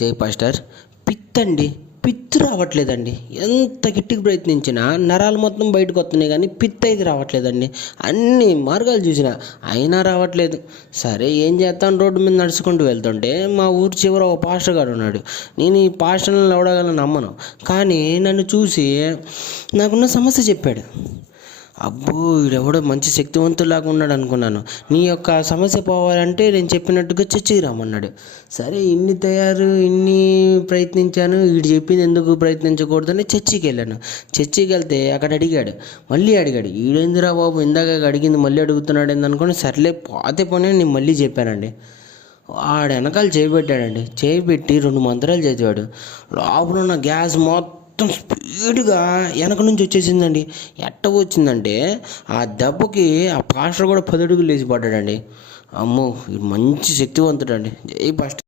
జై పాస్టర్. పిత్తండి, పిత్తు రావట్లేదండి. ఎంత గట్టిగా ప్రయత్నించినా నరాలు మొత్తం బయటకు వస్తున్నాయి కానీ పిత్త అయితే రావట్లేదండి. అన్ని మార్గాలు చూసిన అయినా రావట్లేదు. సరే ఏం చేస్తాను, రోడ్డు మీద నడుచుకుంటూ వెళ్తుంటే మా ఊరి చివర ఒక పాస్టర్ గారు ఉన్నాడు. నేను ఈ పాస్టర్లను ఎవడగలను నమ్మను, కానీ నన్ను చూసి నాకున్న సమస్య చెప్పాడు. అబ్బో, వీడెవడో మంచి శక్తివంతులాగా ఉన్నాడు అనుకున్నాను. నీ యొక్క సమస్య పోవాలంటే నేను చెప్పినట్టుగా చర్చికి రమ్మన్నాడు. సరే ఇన్ని ప్రయత్నించాను, వీడు చెప్పింది ఎందుకు ప్రయత్నించకూడదని చర్చికి వెళ్ళాను. చర్చికి వెళ్తే అక్కడ మళ్ళీ అడిగాడు. ఈడేందిరా బాబు ఇందాక అడిగింది మళ్ళీ అడుగుతున్నాడు ఏందనుకుని సర్లే పోతే పోనీ నేను మళ్ళీ చెప్పానండి. వాడు వెనకాల చేయిబెట్టాడండి. చేయిబెట్టి 2 మంత్రాలు చదివాడు. లోపల ఉన్న గ్యాస్ మొత్తం స్పీడ్గా వెనక నుంచి వచ్చేసిందండి. ఎట్ట వచ్చిందంటే ఆ దెబ్బకి ఆ పాస్టర్ కూడా 10 అడుగులు లేచి పడ్డాడండి. అమ్మో, ఇది మంచి శక్తివంతుడు అండి. జై పాస్టర్.